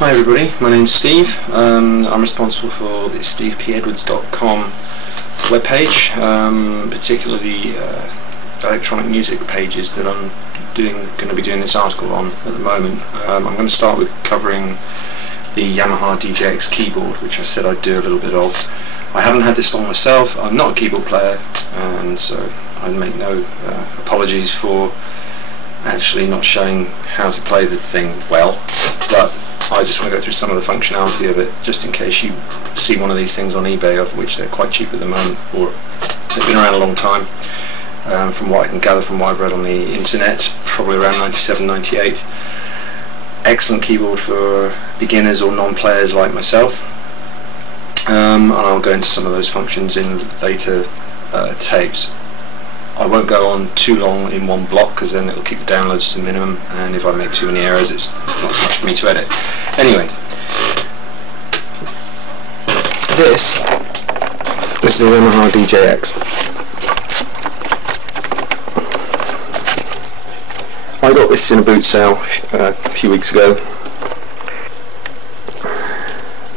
Hi everybody, my name's Steve. I'm responsible for the stevesedwards.com webpage, particularly electronic music pages that I'm going to be doing this article on at the moment. I'm going to start with covering the Yamaha DJX keyboard, which I said I'd do a little bit of. I haven't had this long myself. I'm not a keyboard player, and so I make no apologies for actually not showing how to play the thing well, but I just want to go through some of the functionality of it, just in case you see one of these things on eBay, of which they're quite cheap at the moment, or they've been around a long time. From what I can gather from what I've read on the internet, probably around 97, 98. Excellent keyboard for beginners or non-players like myself, and I'll go into some of those functions in later tapes. I won't go on too long in one block, because then it'll keep the downloads to a minimum, and if I make too many errors it's not so much for me to edit. Anyway, this is the Yamaha DJX. I got this in a boot sale a few weeks ago.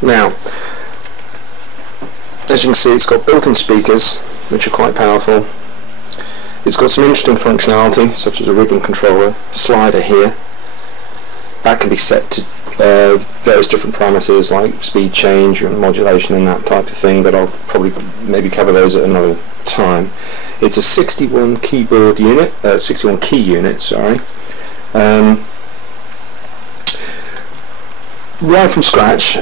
Now, as you can see, it's got built-in speakers, which are quite powerful. It's got some interesting functionality, such as a ribbon controller, slider here. That can be set to various different parameters like speed change and modulation and that type of thing, but I'll probably maybe cover those at another time. It's a 61 keyboard unit, 61 key unit, sorry. Right from scratch,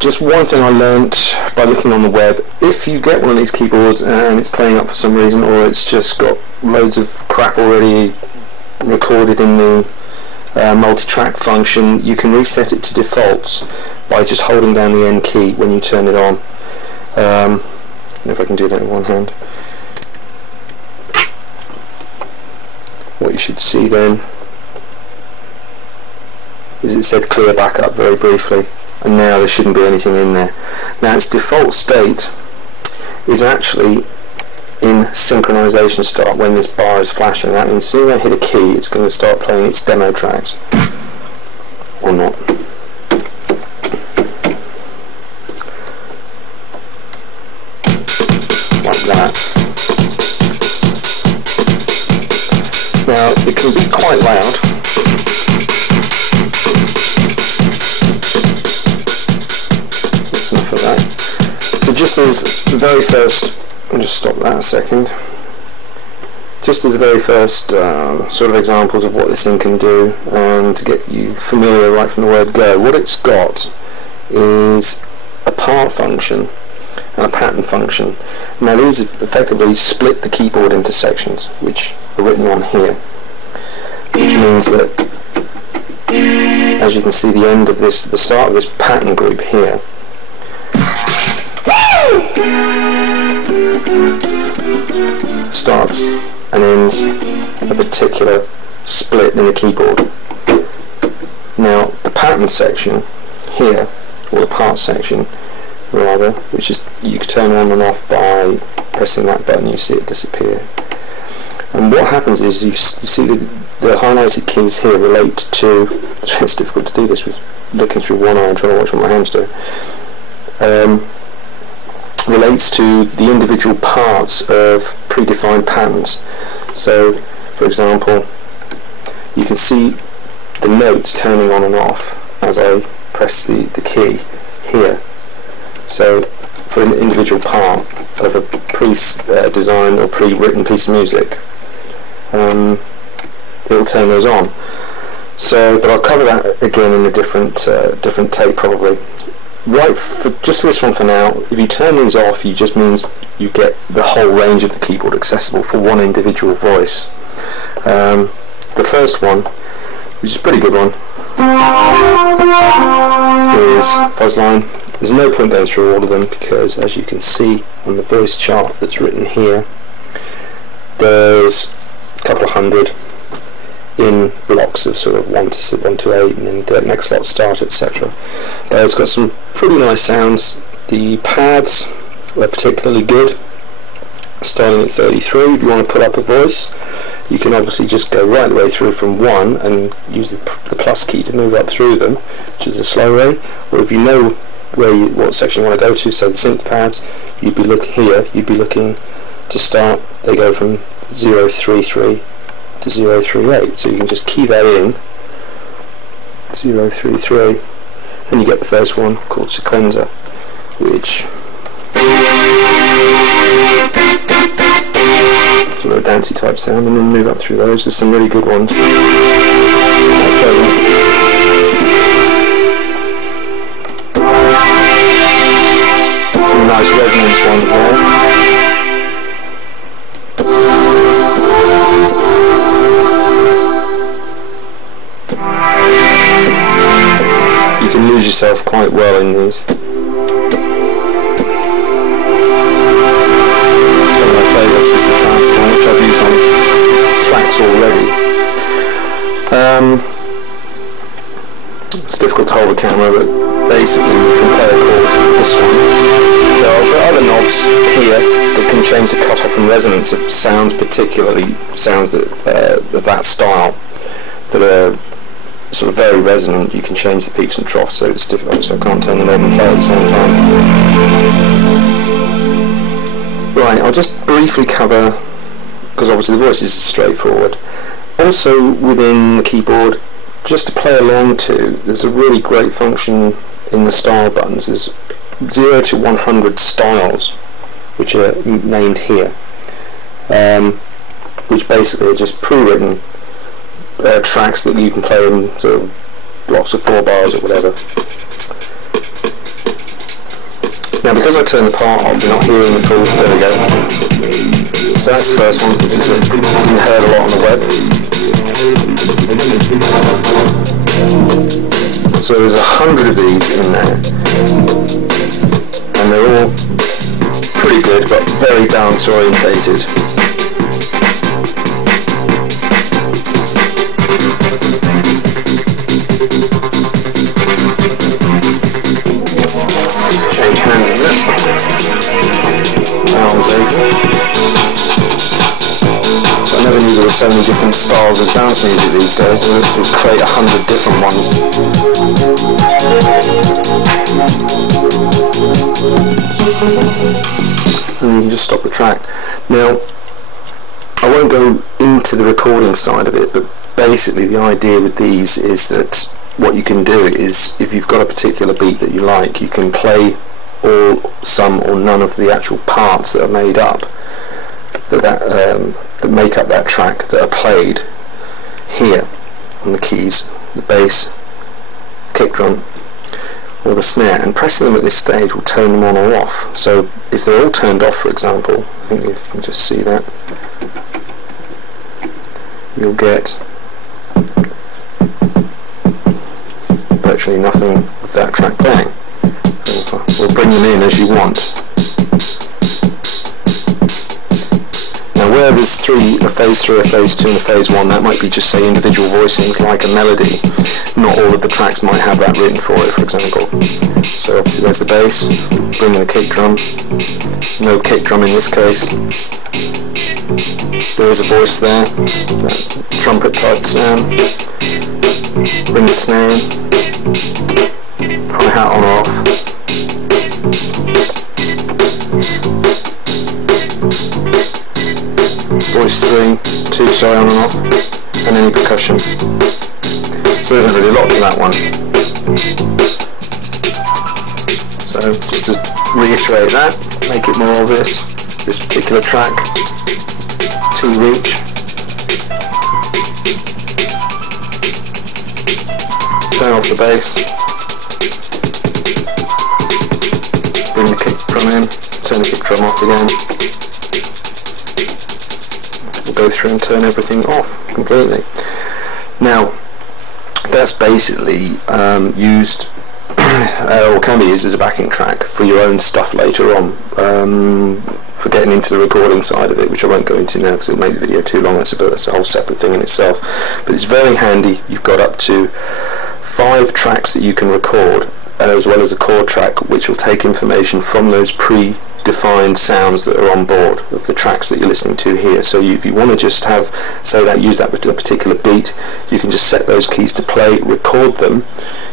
just one thing I learnt by looking on the web: if you get one of these keyboards and it's playing up for some reason, or it's just got loads of crap already recorded in the multi-track function, you can reset it to defaults by just holding down the N key when you turn it on. If I can do that in one hand. What you should see then is it said clear backup very briefly, and now there shouldn't be anything in there. Now its default state is actually in synchronization start when this bar is flashing. That means as soon as I hit a key, it's going to start playing its demo tracks. Or not. Like that. Now it can be quite loud. That's enough of that. So just as the very first, I'll just stop that a second. Just as the very first sort of examples of what this thing can do, and to get you familiar right from the word go, what it's got is a part function and a pattern function. Now these effectively split the keyboard into sections, which are written on here, which means that, as you can see, the end of this, the start of this pattern group here, starts and ends a particular split in the keyboard. Now the pattern section here, or the part section rather, which is, you can turn on and off by pressing that button, you see it disappear. And what happens is you see the highlighted keys here relate to, it's difficult to do this with looking through one eye and trying to watch what my hands do, relates to the individual parts of predefined patterns. So, for example, you can see the notes turning on and off as I press the key here. So, for an individual part of a pre-designed or pre-written piece of music, it'll turn those on. So, but I'll cover that again in a different tape probably. Right, just for this one for now, if you turn these off, it just means you get the whole range of the keyboard accessible for one individual voice. The first one, which is a pretty good one, is Fuzzline. There's no point going through all of them, because as you can see on the voice chart that's written here, there's a couple of hundred in blocks of sort of 1 to 8, and then next lot start, etc. It's got some pretty nice sounds. The pads are particularly good, starting at 33. If you want to put up a voice, you can obviously just go right the way through from 1 and use the plus key to move up through them, which is the slow way. Or if you know what section you want to go to, so the synth pads, you'd be looking to start, they go from 033 to 038, so you can just key that in, 033, and you get the first one called sequenza, which is a little dancey type sound, and then move up through those. There's some really good ones. Some nice resonance ones there. You can lose yourself quite well in these. Which I've used on tracks already. It's difficult to hold the camera, but basically you can play a chord, this one. There are other knobs here that can change the cutoff and resonance of sounds, particularly sounds that of that style, that are sort of very resonant. You can change the peaks and troughs, so it's difficult, so I can't turn the knob and play at the same time. Right, I'll just briefly cover, because obviously the voice is straightforward. Also within the keyboard, just to play along to, there's a really great function in the style buttons. There's 0 to 100 styles, which are named here, which basically are just pre-written tracks that you can play in sort of blocks of 4 bars or whatever. Now, because I turned the part off, you're not hearing the full. There we go. So that's the first one, which is been heard a lot on the web. So there's 100 of these in there, and they're all pretty good, but very dance orientated. Change hands a bit. Arms over. So I never knew there were so many different styles of dance music these days. We to create 100 different ones. And you can just stop the track. Now, I won't go into the recording side of it, but basically the idea with these is that what you can do is, if you've got a particular beat that you like, you can play all, some or none of the actual parts that are made up, that make up that track, that are played here on the keys, the bass, kick drum, or the snare, and pressing them at this stage will turn them on or off. So if they're all turned off, for example, I think you can just see that, you'll get virtually nothing of that track playing. We'll bring them in as you want. Now where there's a phase 3, a phase 2 and a phase 1, that might be just, say, individual voicings like a melody. Not all of the tracks might have that written for it, for example. So obviously there's the bass, bring in the kick drum, no kick drum in this case. There is a voice there, that trumpet type sound. Bring the snare in, hi-hat on or off. Voice 3, 2 sorry, on and off, and any percussion. So there isn't really a lot to that one. So just to reiterate that, make it more obvious, this particular track, T-reach. Turn off the bass, bring the kick drum in, turn the kick drum off again. We'll go through and turn everything off completely. Now, that's basically used, or can be used as a backing track for your own stuff later on, for getting into the recording side of it, which I won't go into now because it'll make the video too long. That's a whole separate thing in itself. But it's very handy. You've got up to 5 tracks that you can record, as well as a chord track, which will take information from those predefined sounds that are on board of the tracks that you're listening to here. So if you want to just have, say that, use that particular beat, you can just set those keys to play, record them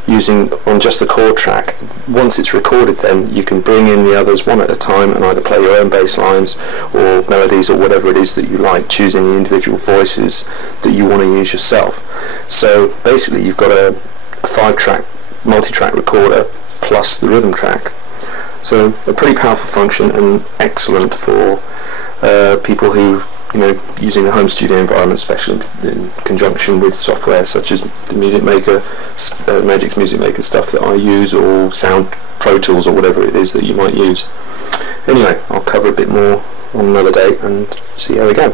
using on just the chord track. Once it's recorded, then you can bring in the others one at a time and either play your own bass lines or melodies or whatever it is that you like, choosing the individual voices that you want to use yourself. So basically you've got a 5-track multi-track recorder plus the rhythm track. So a pretty powerful function and excellent for people who, you know, using a home studio environment, especially in conjunction with software such as the Music Maker, Magic's Music Maker stuff that I use, or Sound Pro Tools, or whatever it is that you might use. Anyway, I'll cover a bit more on another day and see how we go.